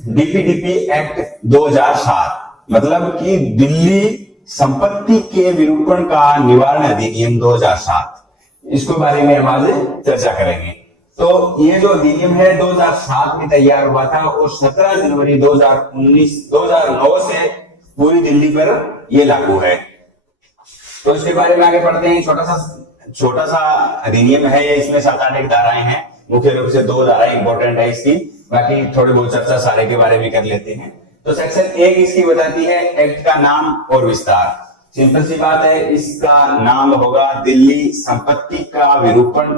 DPDP act 2007, मतलब कि दिल्ली संपत्ति के विरूपण का निवारण अधिनियम 2007, इसके बारे में हम आज चर्चा करेंगे। तो ये जो अधिनियम है 2007 में तैयार हुआ था और 17 जनवरी 2009 से पूरी दिल्ली पर ये लागू है। तो इसके बारे में आगे पढ़ते हैं। छोटा सा अधिनियम है ये, इसमें 7-8 एक धाराएं हैं, मुख्य रूप से 2 धाराएं इंपॉर्टेंट है इसकी, बाकी थोड़ी बहुत चर्चा सारे के बारे में कर लेते हैं। तो सेक्शन 1 इसकी बताती है एक्ट का नाम और विस्तार। सिंपल सी बात है, इसका नाम होगा दिल्ली संपत्ति का विरूपण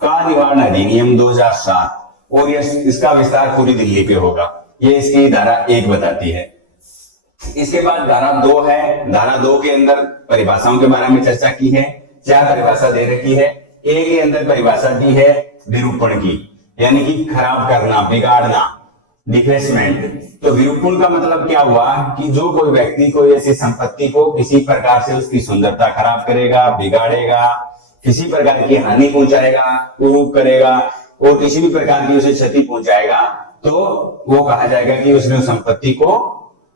का निवारण अधिनियम 2007 और इसका विस्तार पूरी दिल्ली पे होगा। ये इसकी धारा 1 बताती है। इसके बाद धारा 2 है। धारा 2 के अंदर परिभाषाओं के बारे में चर्चा की है। 4 परिभाषा दे रखी है। ए के अंदर परिभाषा दी है विरूपण की, यानी कि खराब करना, बिगाड़ना, डिफेसमेंट। तो विरूपण का मतलब क्या हुआ कि जो कोई व्यक्ति कोई ऐसी संपत्ति को किसी प्रकार से उसकी सुंदरता खराब करेगा, बिगाड़ेगा, किसी प्रकार की हानि पहुंचाएगा, कुरूप करेगा और किसी भी प्रकार की उसे क्षति पहुंचाएगा, तो वो कहा जाएगा कि उसने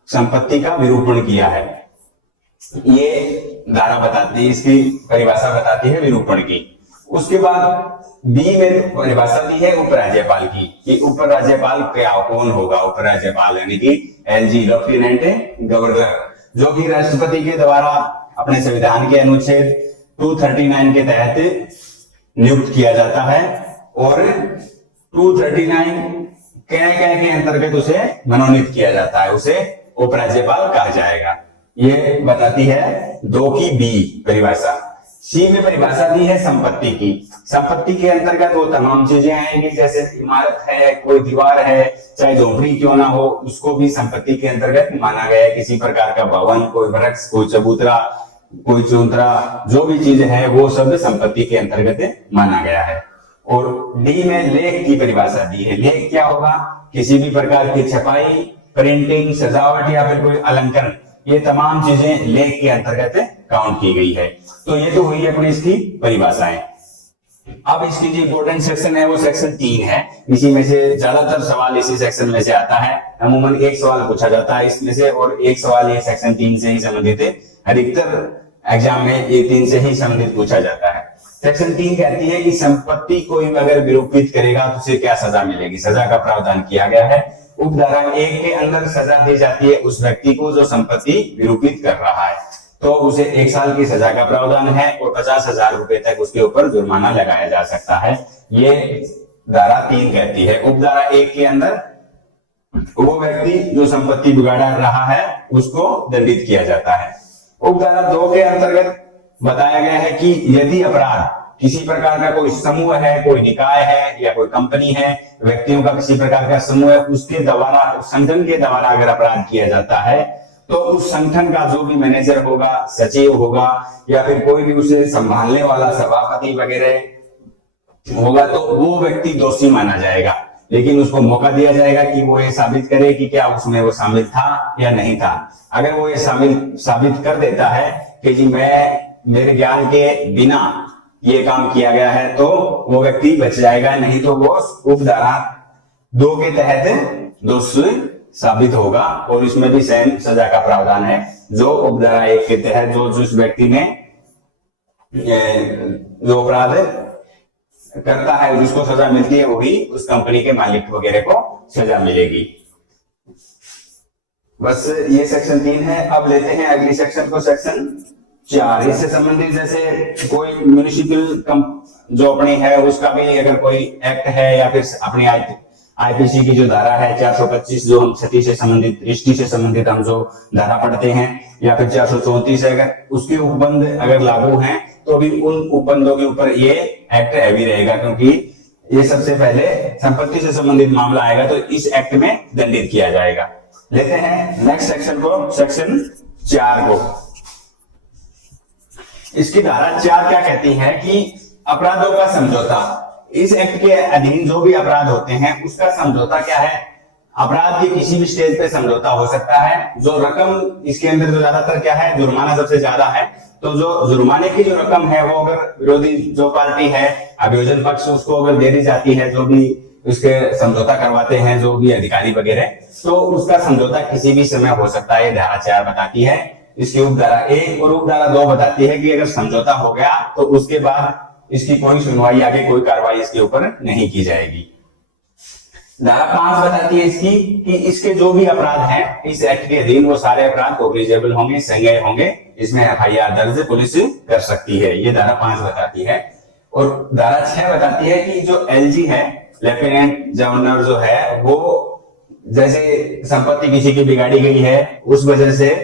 संपत्ति का विरूपण किया है। ये धारा बताती है, इसकी परिभाषा बताती है विरूपण की। उसके बाद बी में परिभाषा दी है उपराज्यपाल की, कि उपराज्यपाल क्या कौन होगा। उपराज्यपाल यानी कि एलजी, लेफ्टिनेंट गवर्नर, जो कि राष्ट्रपति के द्वारा अपने संविधान के अनुच्छेद 239 के तहत नियुक्त किया जाता है और 239 के अंतर्गत उसे मनोनीत किया जाता है, उसे उपराज्यपाल कहा जाएगा। ये बताती है 2 की बी परिभाषा। सी में परिभाषा दी है संपत्ति की। संपत्ति के अंतर्गत वो तमाम चीजें आएंगी, जैसे इमारत है, कोई दीवार है, चाहे झोपड़ी क्यों ना हो, उसको भी संपत्ति के अंतर्गत माना गया है। किसी प्रकार का भवन, कोई वृक्ष, कोई चबूतरा, कोई चौतरा, जो भी चीज है वो सब संपत्ति के अंतर्गत माना गया है। और डी में लेख की परिभाषा दी है। लेख क्या होगा? किसी भी प्रकार की छपाई, प्रिंटिंग, सजावट या फिर कोई अलंकरण, ये तमाम चीजें लेख के अंतर्गत काउंट की गई है। तो ये तो हुई अपनी इसकी परिभाषाएं। अब इसकी जो इंपोर्टेंट सेक्शन है वो सेक्शन 3 है। इसी में से ज्यादातर सवाल इसी सेक्शन में से आता है। अमूमन एक सवाल पूछा जाता है इसमें से और एक सवाल ये सेक्शन 3 से ही संबंधित है। अधिकतर एग्जाम में ये 3 से ही संबंधित पूछा जाता है। सेक्शन 3 कहती है कि संपत्ति कोई अगर विरूपित करेगा तो उसे क्या सजा मिलेगी। सजा का प्रावधान किया गया है। उपधारा 1 के अंदर सजा दी जाती है उस व्यक्ति को जो संपत्ति विरूपित कर रहा है, तो उसे 1 साल की सजा का प्रावधान है और 50,000 रुपए तक उसके ऊपर जुर्माना लगाया जा सकता है। ये धारा 3 कहती है। उपधारा 1 के अंदर वो व्यक्ति जो संपत्ति बिगाड़ा रहा है उसको दंडित किया जाता है। उपधारा 2 के अंतर्गत बताया गया है कि यदि अपराध किसी प्रकार का कोई समूह है, कोई निकाय है या कोई कंपनी है, व्यक्तियों का किसी प्रकार का समूह है, उसके द्वारा, संगठन के द्वारा अगर अपराध किया जाता है तो उस संगठन का जो भी मैनेजर होगा, सचिव होगा या फिर कोई भी उसे संभालने वाला सभापति वगैरह होगा, तो वो व्यक्ति दोषी माना जाएगा। लेकिन उसको मौका दिया जाएगा कि वो ये साबित करे कि क्या उसमें वो शामिल था या नहीं था। अगर वो ये साबित कर देता है कि जी मेरे ज्ञान के बिना ये काम किया गया है, तो वो व्यक्ति बच जाएगा, नहीं तो वो उपधारा 2 के तहत दोषी साबित होगा और इसमें भी सेम सजा का प्रावधान है। जो उपधारा 1 के तहत जिस व्यक्ति ने जो अपराध करता है जिसको सजा मिलती है वही उस कंपनी के मालिक वगैरह को सजा मिलेगी। बस ये सेक्शन 3 है। अब लेते हैं अगली सेक्शन को, सेक्शन 4। इससे संबंधित जैसे कोई म्यूनिसिपल जो अपनी है उसका भी अगर कोई एक्ट है या फिर अपनी आईपीसी की जो धारा है 425, जो हम क्षति से संबंधित, दृष्टि से संबंधित हम जो धारा पढ़ते हैं, या फिर 434 है, अगर उसके उपबंध अगर लागू हैं तो भी उन उपबंधों के ऊपर ये एक्ट हैवी रहेगा, क्योंकि ये सबसे पहले संपत्ति से संबंधित मामला आएगा तो इस एक्ट में दंडित किया जाएगा। लेते हैं नेक्स्ट सेक्शन को, सेक्शन 4 को। इसकी धारा 4 क्या कहती है कि अपराधों का समझौता। इस एक्ट के अधीन जो भी अपराध होते हैं उसका समझौता क्या है, अपराध के किसी भी स्टेज पे समझौता हो सकता है। जो रकम इसके अंदर जो ज्यादातर क्या है, जुर्माना सबसे ज्यादा है, तो जो जुर्माने की जो रकम है वो अगर विरोधी जो पार्टी है, अभियोजन पक्ष, उसको अगर दे दी जाती है, जो भी उसके समझौता करवाते हैं जो भी अधिकारी वगैरह, तो उसका समझौता किसी भी समय हो सकता है, धारा 4 बताती है। इसकी उपधारा 1 और उपधारा 2 बताती है कि अगर समझौता हो गया तो उसके बाद इसकी कोई सुनवाई, आगे कोई कार्रवाई इसके ऊपर नहीं की जाएगी। धारा 5 बताती है इसकी कि इसके जो भी अपराध हैं इस एक्ट के अधीन, वो सारे अपराध कोग्निजेबल होंगे, संज्ञेय होंगे, इसमें एफआईआर दर्ज पुलिस कर सकती है, ये धारा 5 बताती है। और धारा 6 बताती है कि जो एलजी है, लेफ्टिनेंट गवर्नर जो है, वो जैसे संपत्ति किसी की बिगाड़ी गई है उस वजह से,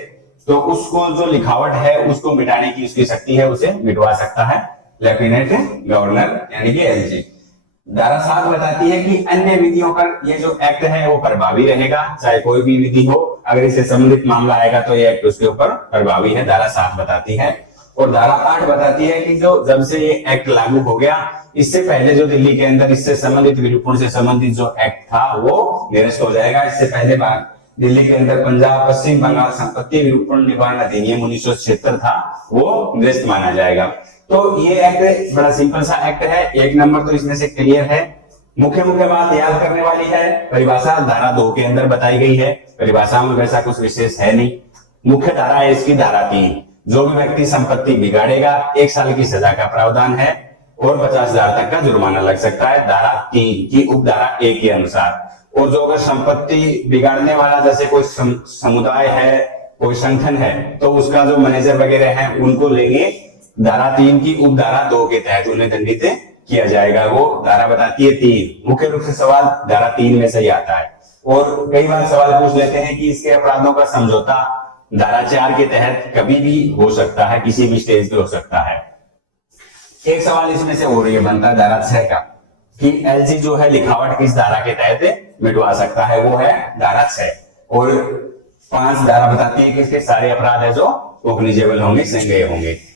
तो उसको जो लिखावट है उसको मिटाने की उसकी शक्ति है, उसे मिटवा सकता है लेफ्टिनेंट गवर्नर यानी कि एलजी। धारा 7 बताती है कि अन्य विधियों पर ये जो एक्ट है वो प्रभावी रहेगा, चाहे कोई भी विधि हो, अगर इससे संबंधित मामला आएगा तो ये एक्ट उसके ऊपर प्रभावी है, धारा 7 बताती है। और धारा 8 बताती है कि जो जब से ये एक्ट लागू हो गया, इससे पहले जो दिल्ली के अंदर इससे संबंधित विरूपण से संबंधित जो एक्ट था वो निरस्त हो जाएगा। इससे पहले दिल्ली के अंदर पंजाब पश्चिम बंगाल संपत्ति विरूपण निवारण अधिनियम 1976 था, वो निरस्त माना जाएगा। तो ये एक्ट बड़ा सिंपल सा एक्ट है, 1 नंबर तो इसमें से क्लियर है। मुख्य बात याद करने वाली है, परिभाषा धारा 2 के अंदर बताई गई है, परिभाषा में वैसा कुछ विशेष है नहीं। मुख्य धारा है इसकी धारा 3, जो भी व्यक्ति संपत्ति बिगाड़ेगा 1 साल की सजा का प्रावधान है और 50,000 तक का जुर्माना लग सकता है, धारा 3 की उपधारा 1 के अनुसार। और जो अगर संपत्ति बिगाड़ने वाला जैसे कोई समुदाय है, कोई संगठन है, तो उसका जो मैनेजर वगैरह है उनको लेंगे धारा 3 की उपधारा 2 के तहत उन्हें दंडित किया जाएगा। वो धारा बताती है 3। मुख्य रूप से सवाल धारा 3 में से ही आता है। और कई बार सवाल पूछ लेते हैं कि इसके अपराधों का समझौता धारा 4 के तहत कभी भी हो सकता है, किसी भी स्टेज पे हो सकता है। एक सवाल इसमें से और ये बनता है धारा 6 का कि एलजी जो है लिखावट किस धारा के तहत मिटवा सकता है, वो है धारा 6। और 5 धारा बताती है कि इसके सारे अपराध है जो कोग्निजेबल होंगे, संज्ञेय होंगे।